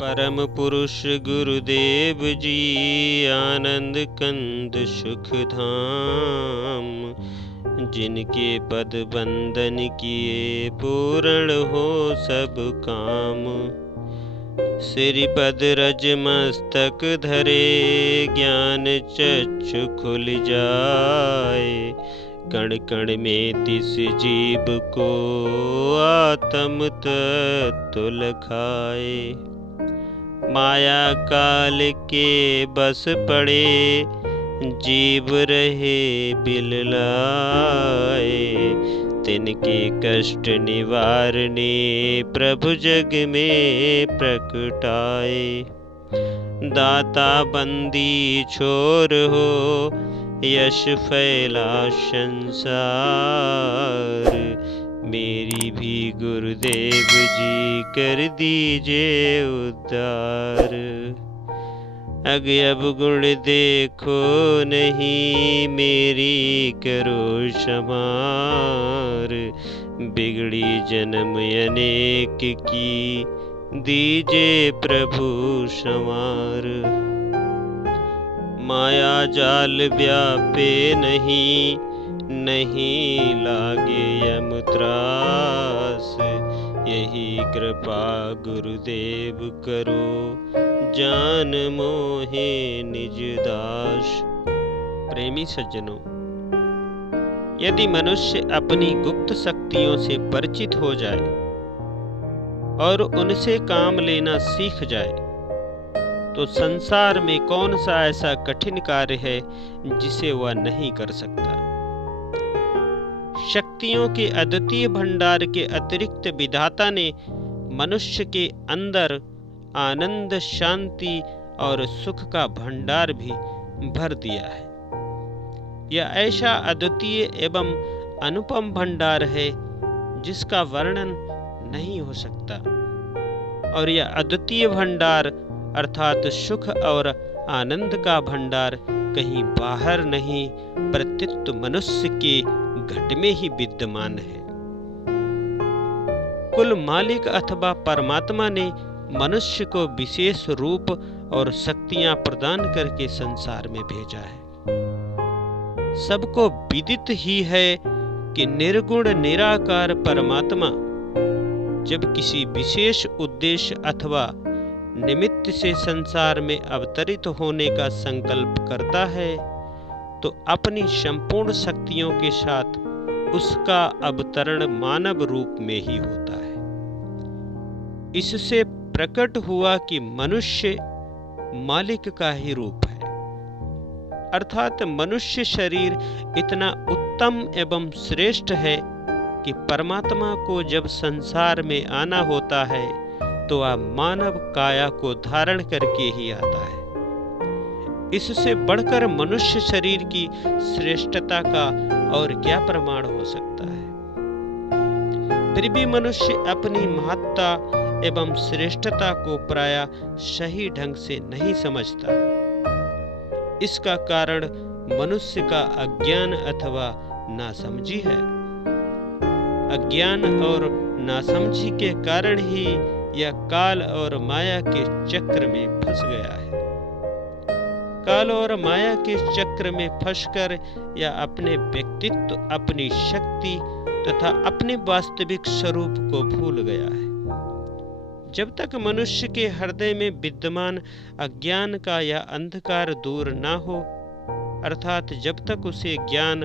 परम पुरुष गुरुदेव जी आनंद कंद सुख धाम, जिनके पद बंदन किए पूर्ण हो सब काम। श्रीपद रज मस्तक धरे ज्ञान चक्षु खुल जाए, कण कण में तिस जीव को आत्म तत्व लखाए। माया काल के बस पड़े जीव रहे बिललाए, तिनके कष्ट निवारने प्रभु जग में प्रकटाए। दाता बंदी छोर हो यश फैला संसार, मेरी भी गुरुदेव जी कर दीजिए उद्धार। अब गुण देखो नहीं मेरी करो क्षमार, बिगड़ी जन्म अनेक की दीजिए प्रभु संवार। माया जाल व्यापे नहीं, नहीं लागे यम त्रास, यही कृपा गुरुदेव करो जान मोहे निज दास। प्रेमी सज्जनों, यदि मनुष्य अपनी गुप्त शक्तियों से परिचित हो जाए और उनसे काम लेना सीख जाए, तो संसार में कौन सा ऐसा कठिन कार्य है जिसे वह नहीं कर सकता। शक्तियों के अद्वितीय भंडार के अतिरिक्त विधाता ने मनुष्य के अंदर आनंद, शांति और सुख का भंडार भी भर दिया है। यह ऐसा अद्वितीय एवं अनुपम भंडार है जिसका वर्णन नहीं हो सकता, और यह अद्वितीय भंडार अर्थात सुख और आनंद का भंडार कहीं बाहर नहीं, प्रत्युत मनुष्य के घट में ही विद्यमान है। कुल मालिक अथवा परमात्मा ने मनुष्य को विशेष रूप और शक्तियां प्रदान करके संसार में भेजा है। सबको विदित ही है कि निर्गुण निराकार परमात्मा जब किसी विशेष उद्देश्य अथवा निमित्त से संसार में अवतरित होने का संकल्प करता है, तो अपनी संपूर्ण शक्तियों के साथ उसका अवतरण मानव रूप में ही होता है। इससे प्रकट हुआ कि मनुष्य मालिक का ही रूप है, अर्थात मनुष्य शरीर इतना उत्तम एवं श्रेष्ठ है कि परमात्मा को जब संसार में आना होता है तो वह मानव काया को धारण करके ही आता है। इससे बढ़कर मनुष्य शरीर की श्रेष्ठता का और क्या प्रमाण हो सकता है। फिर भी मनुष्य अपनी महत्ता एवं श्रेष्ठता को प्रायः सही ढंग से नहीं समझता। इसका कारण मनुष्य का अज्ञान अथवा नासमझी है। अज्ञान और नासमझी के कारण ही यह काल और माया के चक्र में फंस गया है। काल और माया के चक्र में फंसकर यह अपने व्यक्तित्व, अपनी शक्ति तथा अपने वास्तविक स्वरूप को भूल गया है। जब तक मनुष्य के हृदय में विद्यमान अज्ञान का यह अंधकार दूर ना हो, अर्थात जब तक उसे ज्ञान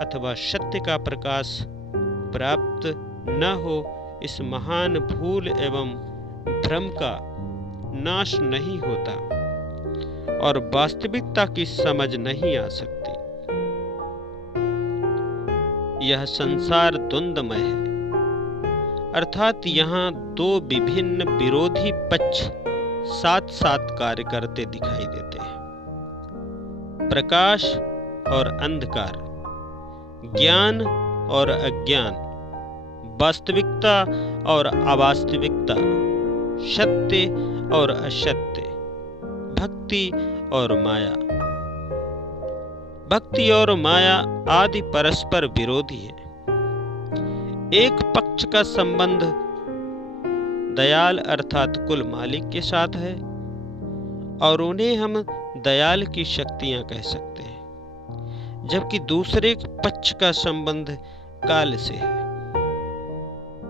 अथवा सत्य का प्रकाश प्राप्त न हो, इस महान भूल एवं भ्रम का नाश नहीं होता और वास्तविकता की समझ नहीं आ सकती। यह संसार द्वंद्वमय है, अर्थात यहाँ दो विभिन्न विरोधी पक्ष साथ साथ कार्य करते दिखाई देते हैं। प्रकाश और अंधकार, ज्ञान और अज्ञान, वास्तविकता और अवास्तविकता, सत्य और असत्य, भक्ति और माया। भक्ति और माया आदि परस्पर विरोधी है। एक पक्ष का संबंध दयाल अर्थात कुल मालिक के साथ है और उन्हें हम दयाल की शक्तियां कह सकते हैं, जबकि दूसरे पक्ष का संबंध काल से है।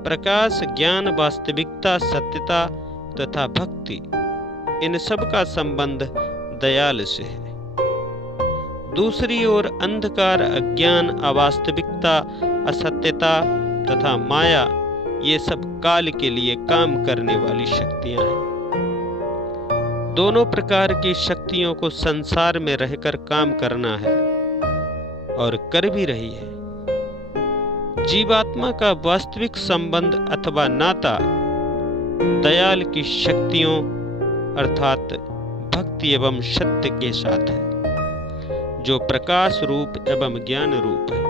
प्रकाश, ज्ञान, वास्तविकता, सत्यता तथा भक्ति, इन सब का संबंध दयाल से है। दूसरी ओर अंधकार, अज्ञान, अवास्तविकता, असत्यता तथा माया, ये सब काल के लिए काम करने वाली शक्तियां हैं। दोनों प्रकार की शक्तियों को संसार में रहकर काम करना है और कर भी रही है। जीवात्मा का वास्तविक संबंध अथवा नाता दयाल की शक्तियों अर्थात भक्ति एवं सत्य के साथ है, जो प्रकाश रूप एवं ज्ञान रूप है।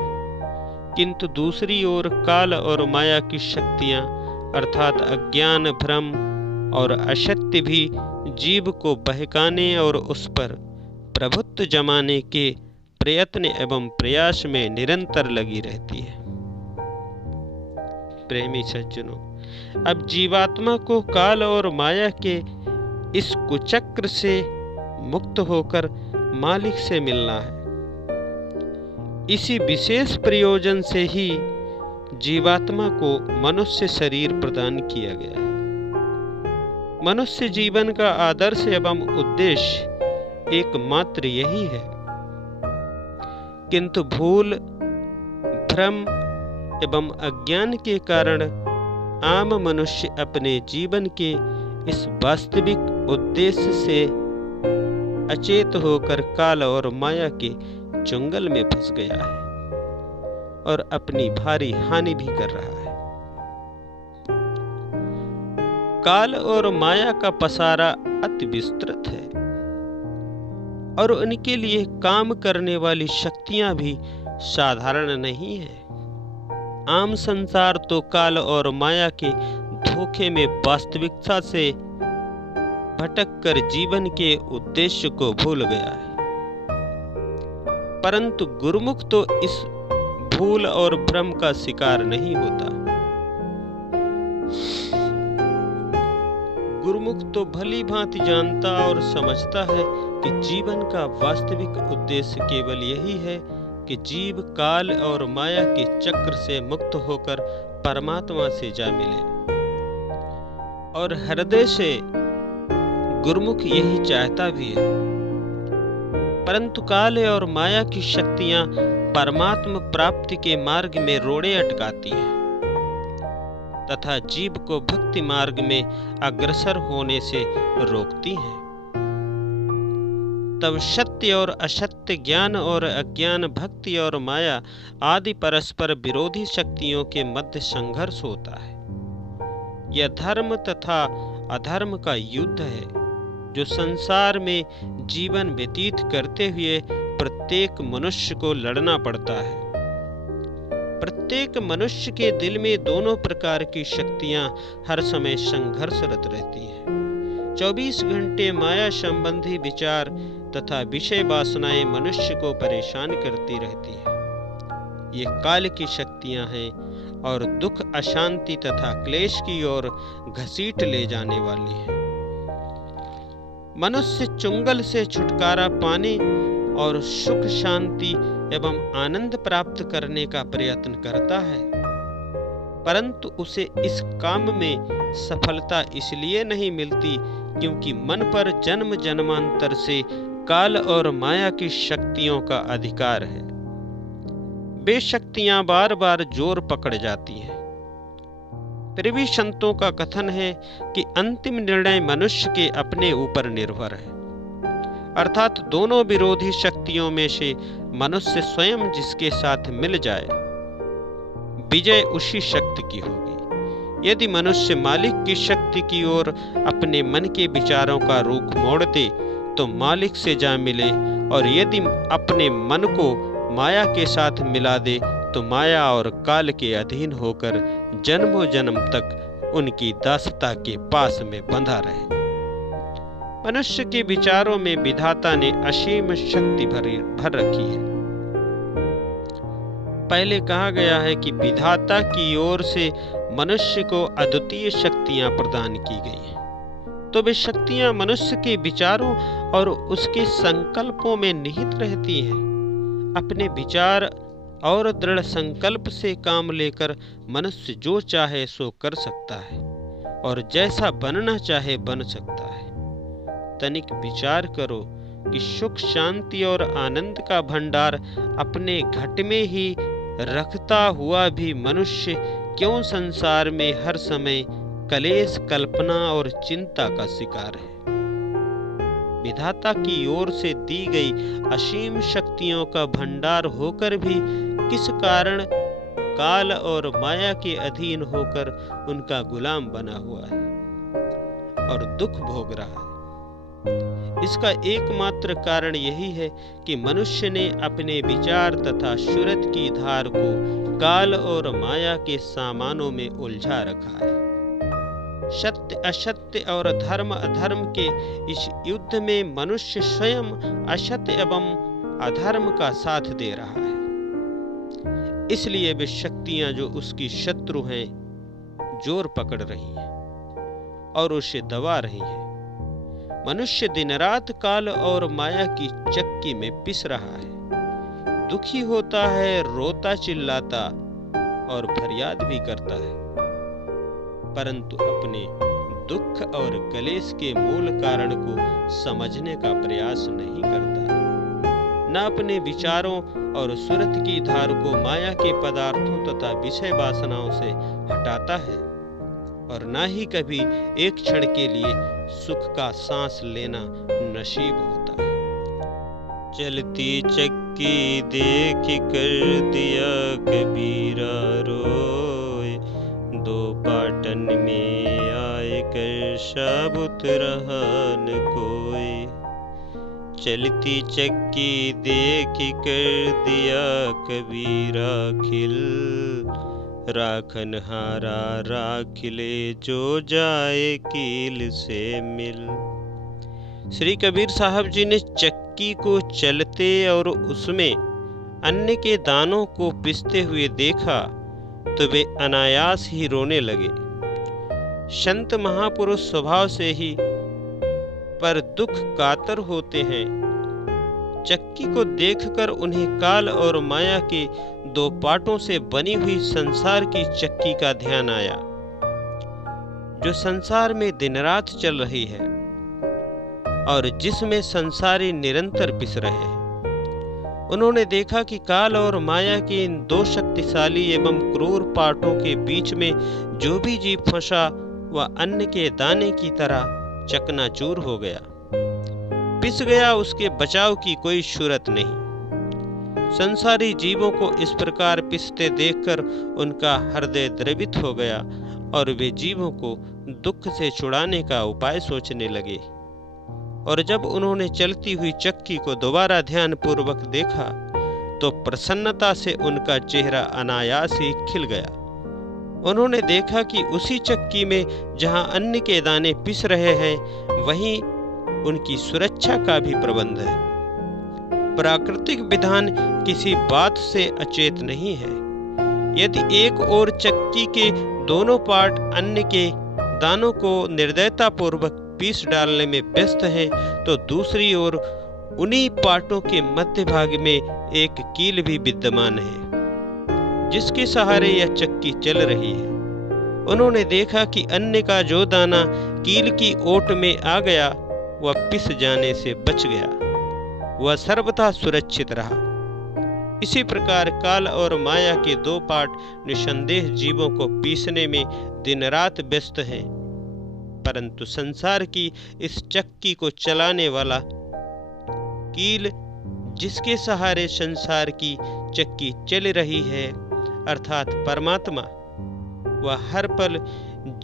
किंतु दूसरी ओर काल और माया की शक्तियां अर्थात अज्ञान, भ्रम और असत्य भी जीव को बहकाने और उस पर प्रभुत्व जमाने के प्रयत्न एवं प्रयास में निरंतर लगी रहती है। प्रेमी सज्जनों, अब जीवात्मा को काल और माया के इस कुचक्र से मुक्त होकर मालिक से मिलना है। इसी विशेष प्रयोजन से ही जीवात्मा को मनुष्य शरीर प्रदान किया गया है। मनुष्य जीवन का आदर्श एवं उद्देश्य एकमात्र यही है, किंतु भूल, भ्रम एवं अज्ञान के कारण आम मनुष्य अपने जीवन के इस वास्तविक उद्देश्य से अचेत होकर काल और माया के चुंगल में फंस गया है और अपनी भारी हानि भी कर रहा है। काल और माया का पसारा अति विस्तृत है और उनके लिए काम करने वाली शक्तियां भी साधारण नहीं है। आम संसार तो काल और माया के धोखे में वास्तविकता से भटक कर जीवन के उद्देश्य को भूल गया है, परंतु गुरुमुख तो इस भूल और भ्रम का शिकार नहीं होता। गुरुमुख तो भली भांति जानता और समझता है कि जीवन का वास्तविक उद्देश्य केवल यही है कि जीव काल और माया के चक्र से मुक्त होकर परमात्मा से जा मिले, और हृदय से गुरुमुख यही चाहता भी है। परंतु काल और माया की शक्तियां परमात्मा प्राप्ति के मार्ग में रोड़े अटकाती हैं तथा जीव को भक्ति मार्ग में अग्रसर होने से रोकती हैं। तब सत्य और असत्य, ज्ञान और अज्ञान, भक्ति और माया आदि परस्पर विरोधी शक्तियों के मध्य संघर्ष होता है। यह धर्म तथा अधर्म का युद्ध है जो संसार में जीवन व्यतीत करते हुए प्रत्येक मनुष्य को लड़ना पड़ता है। प्रत्येक मनुष्य के दिल में दोनों प्रकार की शक्तियां हर समय संघर्षरत रहती हैं। 24 घंटे माया संबंधी विचार तथा विषय वासनाएं मनुष्य को परेशान करती रहती है। ये काल की शक्तियां हैं और दुख, अशांति तथा क्लेश की ओर घसीट ले जाने वाली है। मनुष्य चुंगल से छुटकारा पाने और सुख, शांति एवं आनंद प्राप्त करने का प्रयत्न करता है, परंतु उसे इस काम में सफलता इसलिए नहीं मिलती क्योंकि मन पर जन्म जन्मांतर से काल और माया की शक्तियों का अधिकार है। वे शक्तियां बार बार जोर पकड़ जाती हैं। फिर भी संतों का कथन है कि अंतिम निर्णय मनुष्य के अपने ऊपर निर्भर है, अर्थात दोनों विरोधी शक्तियों में से मनुष्य स्वयं जिसके साथ मिल जाए, विजय उसी शक्ति की होगी। यदि मनुष्य मालिक की शक्ति की ओर अपने मन के विचारों का रुख मोड़ दे तो मालिक से जा मिले, और यदि अपने मन को माया के साथ मिला दे तो माया और काल के अधीन होकर जन्मों जन्म तक उनकी दासता के पास में बंधा रहे। मनुष्य के विचारों में विधाता ने असीम शक्ति भर रखी है। पहले कहा गया है कि विधाता की ओर से मनुष्य को अद्वितीय शक्तियां प्रदान की गई हैं, तो वे शक्तियां मनुष्य के विचारों और उसके संकल्पों में निहित रहती हैं। अपने विचार और दृढ़ संकल्प से काम लेकर मनुष्य जो चाहे सो कर सकता है और जैसा बनना चाहे बन सकता है। तनिक विचार करो कि सुख, शांति और आनंद का भंडार अपने घट में ही रखता हुआ भी मनुष्य क्यों संसार में हर समय कलेश, कल्पना और चिंता का शिकार है। विधाता की ओर से दी गई असीम शक्तियों का भंडार होकर भी किस कारण काल और माया के अधीन होकर उनका गुलाम बना हुआ है और दुख भोग रहा है। इसका एकमात्र कारण यही है कि मनुष्य ने अपने विचार तथा सूरत की धार को काल और माया के सामानों में उलझा रखा है। सत्य, असत्य और धर्म, अधर्म के इस युद्ध में मनुष्य स्वयं असत्य एवं अधर्म का साथ दे रहा है। इसलिए वे शक्तियां जो उसकी शत्रु हैं जोर पकड़ रही हैं और उसे दबा रही हैं। मनुष्य दिन रात काल और माया की चक्की में पिस रहा है, दुखी होता है, रोता चिल्लाता और फरियाद भी करता है, परंतु अपने दुख और कलेश के मूल कारण को समझने का प्रयास नहीं करता, न अपने विचारों और सूरत की धार को माया के पदार्थों तथा विषय वासनाओं से हटाता है और न ही कभी एक क्षण के लिए सुख का सांस लेना नसीब होता है। चलती चक्की देख कर दिया कबीरा रोए, दो पाटन में आए कर साबुत रहा न कोई। चलती चक्की देख कर दिया कबीरा खिल, राखन हारा राखिले जो जाए कील से मिल। श्री कबीर साहब जी ने चक्की को चलते और उसमें अन्न के दानों को पिसते हुए देखा तो वे अनायास ही रोने लगे। संत महापुरुष स्वभाव से ही पर दुख कातर होते हैं। चक्की को देखकर उन्हें काल और माया के दो पाटों से बनी हुई संसार की चक्की का ध्यान आया, जो संसार में दिन रात चल रही है और जिसमें संसारी निरंतर पिस रहे हैं। उन्होंने देखा कि काल और माया के इन दो शक्तिशाली एवं क्रूर पाटों के बीच में जो भी जीव फंसा वह अन्न के दाने की तरह चकनाचूर हो गया, पिस गया, उसके बचाव की कोई सूरत नहीं। संसारी जीवों को इस प्रकार पिसते देखकर उनका हृदय द्रवित हो गया और वे जीवों को दुख से छुड़ाने का उपाय सोचने लगे। और जब उन्होंने चलती हुई चक्की को दोबारा ध्यान पूर्वक देखा तो प्रसन्नता से उनका चेहरा अनायास ही खिल गया। उन्होंने देखा कि उसी चक्की में जहां अन्न के दाने पिस रहे हैं वहीं उनकी सुरक्षा का भी प्रबंध है। प्राकृतिक विधान किसी बात से अचेत नहीं है। यदि एक ओर चक्की के दोनों पार्ट अन्न के दानों को निर्दयता पूर्वक पीस डालने में व्यस्त हैं, तो दूसरी ओर उन्हीं पार्टों के मध्य भाग में एक कील भी विद्यमान है, जिसके सहारे यह चक्की चल रही है। उन्होंने देखा कि अन्न का जो दाना कील की ओट में आ गया वह पिस जाने से बच गया, वह सर्वथा सुरक्षित रहा। इसी प्रकार काल और माया के दो पार्ट निसंदेह जीवों को पीसने में दिन रात व्यस्त हैं, परंतु संसार की इस चक्की को चलाने वाला कील, जिसके सहारे संसार की चक्की चल रही है, अर्थात परमात्मा, वह हर पल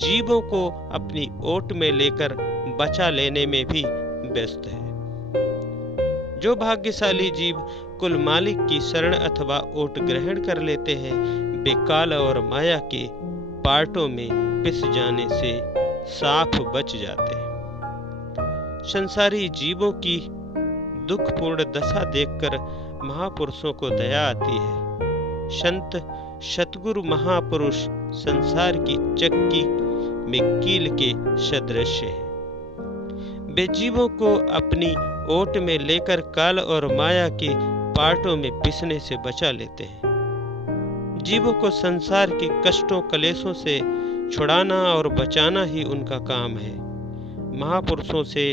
जीवों को अपनी ओट में लेकर बचा लेने में भी व्यस्त है। जो भाग्यशाली जीव कुल मालिक की शरण अथवा ओट ग्रहण कर लेते हैं, वे काल और माया के पार्टों में पिस जाने से साफ बच जाते हैं। संसारी जीवों की दुखपूर्ण दशा देखकर महापुरुषों को दया आती है संत सतगुरु महापुरुष संसार की चक्की में कील के सदृश है। वे जीवों को अपनी ओट में लेकर काल और माया के पाटों में पिसने से बचा लेते हैं। जीवों को संसार के कष्टों कलेशों से छुड़ाना और बचाना ही उनका काम है। महापुरुषों से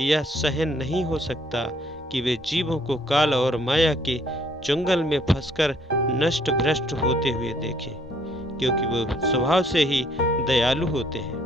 यह सहन नहीं हो सकता कि वे जीवों को काल और माया के जंगल में फंसकर नष्ट भ्रष्ट होते हुए देखें, क्योंकि वो स्वभाव से ही दयालु होते हैं।